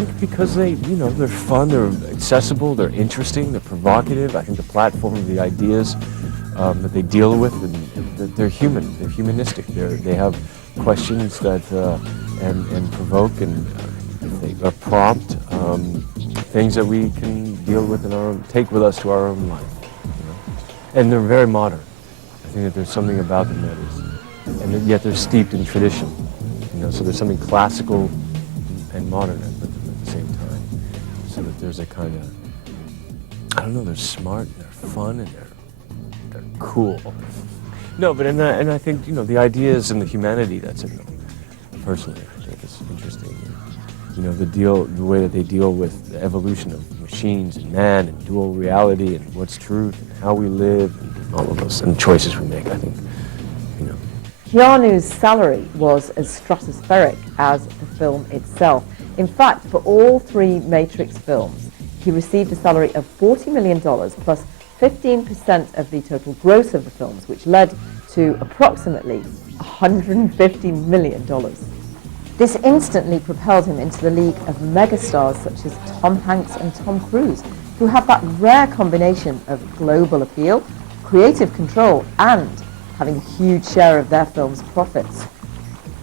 think because they're fun, they're accessible, they're interesting, they're provocative. I think the platform of the ideas that they deal with, and that they're human, they're humanistic. They have questions that and provoke and they prompt things that we can deal with in our own, take with us to our own life. And they're very modern. I think that there's something about them that is, and yet they're steeped in tradition. So there's something classical and modern at the same time. So that there's a kind of, I don't know, they're smart, and they're fun, and they're cool. No, but and I think the ideas and the humanity that's in them. Personally, I think it's interesting. The way that they deal with the evolution of machines and man and dual reality and what's truth and how we live and all of those and choices we make. I think, Keanu's salary was as stratospheric as the film itself. In fact, for all 3 Matrix films, he received a salary of $40 million plus 15% of the total gross of the films, which led to approximately $150 million. This instantly propelled him into the league of megastars such as Tom Hanks and Tom Cruise, who have that rare combination of global appeal, creative control, and having a huge share of their film's profits.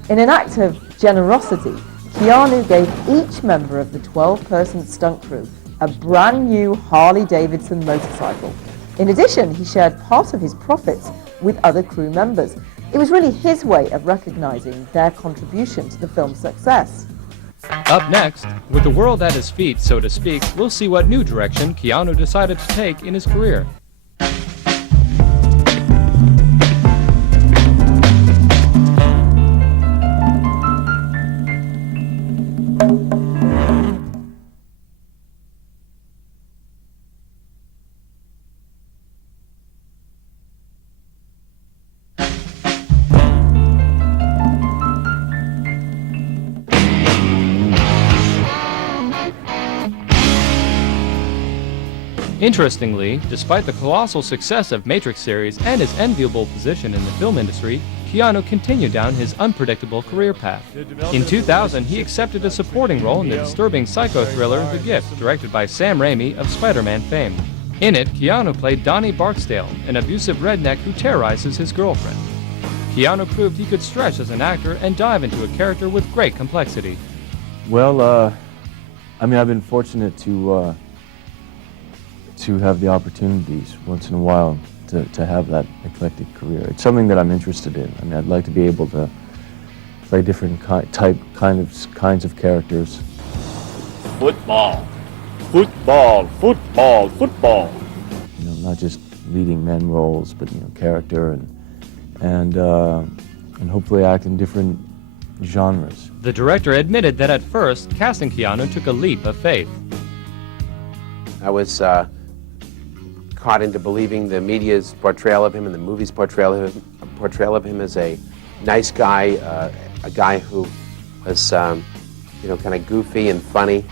In an act of generosity, Keanu gave each member of the 12-person stunt crew a brand new Harley-Davidson motorcycle. In addition, he shared part of his profits with other crew members. It was really his way of recognizing their contribution to the film's success. Up next, with the world at his feet, so to speak, we'll see what new direction Keanu decided to take in his career. Interestingly, despite the colossal success of Matrix series and his enviable position in the film industry, Keanu continued down his unpredictable career path. In 2000, he accepted a supporting role in the disturbing psycho thriller The Gift, directed by Sam Raimi of Spider-Man fame. In it, Keanu played Donnie Barksdale, an abusive redneck who terrorizes his girlfriend. Keanu proved he could stretch as an actor and dive into a character with great complexity. Well, I've been fortunate to have the opportunities once in a while to have that eclectic career. It's something that I'm interested in. I'd like to be able to play different kinds of characters. Football, football, football, football. Not just leading men roles, but character and hopefully act in different genres. The director admitted that at first, casting Keanu took a leap of faith. I was caught into believing the media's portrayal of him and the movie's portrayal of him as a nice guy, a guy who was, kind of goofy and funny.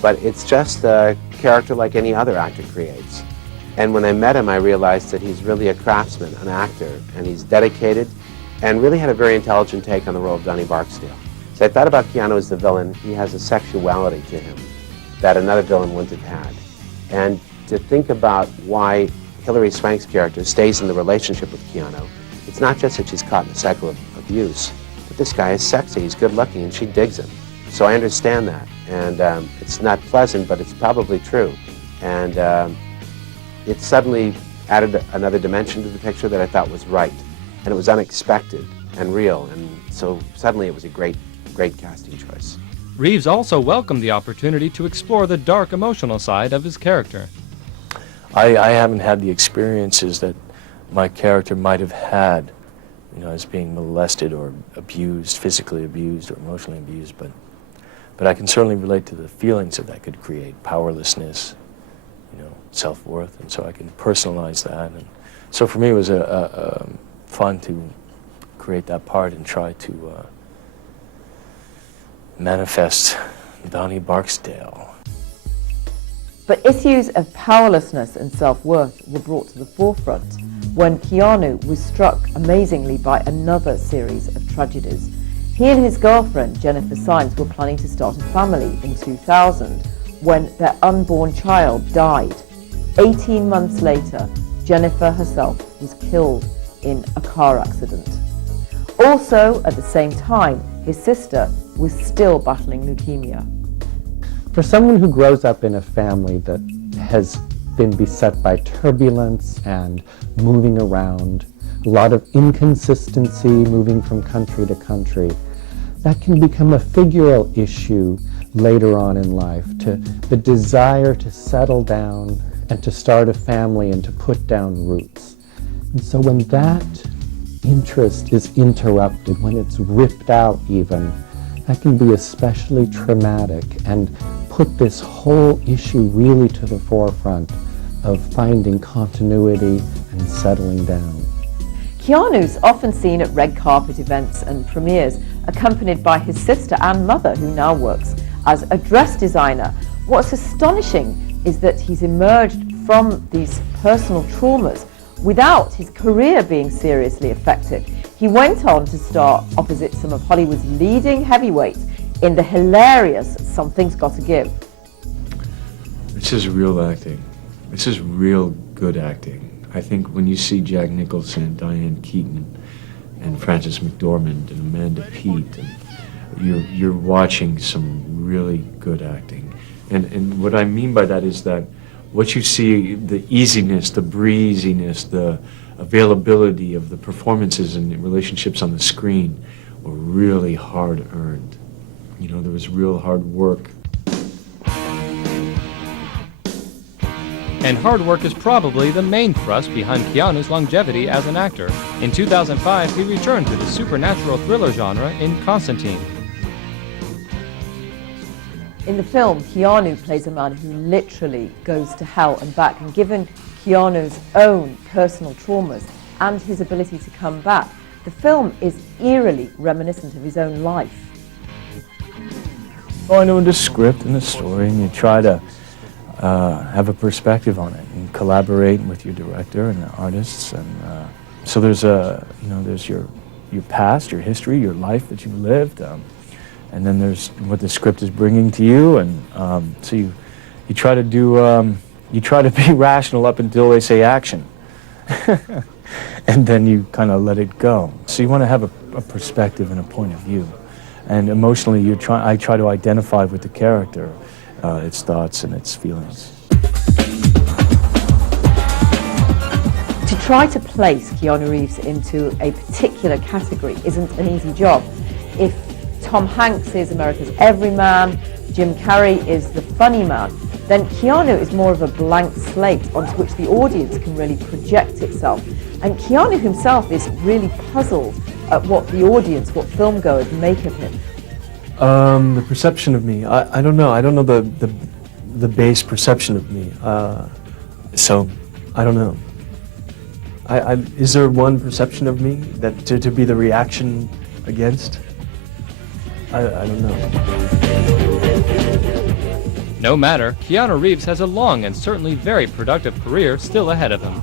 But it's just a character like any other actor creates. And when I met him, I realized that he's really a craftsman, an actor, and he's dedicated and really had a very intelligent take on the role of Donnie Barksdale. So I thought about Keanu as the villain. He has a sexuality to him that another villain wouldn't have had. And to think about why Hilary Swank's character stays in the relationship with Keanu, it's not just that she's caught in a cycle of abuse, but this guy is sexy, he's good looking, and she digs him. So I understand that. And it's not pleasant, but it's probably true. And it suddenly added another dimension to the picture that I thought was right. And it was unexpected and real. And so suddenly it was a great casting choice. Reeves also welcomed the opportunity to explore the dark emotional side of his character. I haven't had the experiences that my character might have had, as being molested or abused, physically abused or emotionally abused, but I can certainly relate to the feelings that could create, powerlessness, self-worth, and so I can personalize that. And so for me it was fun to create that part and try to manifest Donnie Barksdale. But issues of powerlessness and self-worth were brought to the forefront when Keanu was struck amazingly by another series of tragedies. He and his girlfriend, Jennifer Symes, were planning to start a family in 2000 when their unborn child died. 18 months later, Jennifer herself was killed in a car accident. Also, at the same time, his sister was still battling leukemia. For someone who grows up in a family that has been beset by turbulence and moving around, a lot of inconsistency, moving from country to country, that can become a figural issue later on in life, to the desire to settle down and to start a family and to put down roots. And so when that interest is interrupted, when it's ripped out even, that can be especially traumatic and put this whole issue really to the forefront of finding continuity and settling down. Keanu's often seen at red carpet events and premieres, accompanied by his sister and mother, who now works as a dress designer. What's astonishing is that he's emerged from these personal traumas without his career being seriously affected. He went on to star opposite some of Hollywood's leading heavyweights in the hilarious Something's Gotta Give. This is real acting. This is real good acting. I think when you see Jack Nicholson and Diane Keaton and Frances McDormand and Amanda Peet, and you're watching some really good acting. And what I mean by that is that what you see, the easiness, the breeziness, the availability of the performances and relationships on the screen were really hard earned. You know, there was real hard work. And hard work is probably the main thrust behind Keanu's longevity as an actor. In 2005, he returned to the supernatural thriller genre in Constantine. In the film, Keanu plays a man who literally goes to hell and back, and given Keanu's own personal traumas and his ability to come back, the film is eerily reminiscent of his own life. Go into the script and the story, and you try to have a perspective on it and collaborate with your director and the artists. And so there's there's your past, your history, your life that you've lived. And then there's what the script is bringing to you, and so you try to do you try to be rational up until they say action, and then you kind of let it go. So you want to have a perspective and a point of view, and emotionally I try to identify with the character, its thoughts and its feelings. To try to place Keanu Reeves into a particular category isn't an easy job. If Tom Hanks is America's everyman, Jim Carrey is the funny man, then Keanu is more of a blank slate onto which the audience can really project itself. And Keanu himself is really puzzled at what the audience, what filmgoers make of him. The perception of me, I don't know. I don't know the base perception of me. So I don't know. Is there one perception of me that to be the reaction against? I don't know. No matter, Keanu Reeves has a long and certainly very productive career still ahead of him.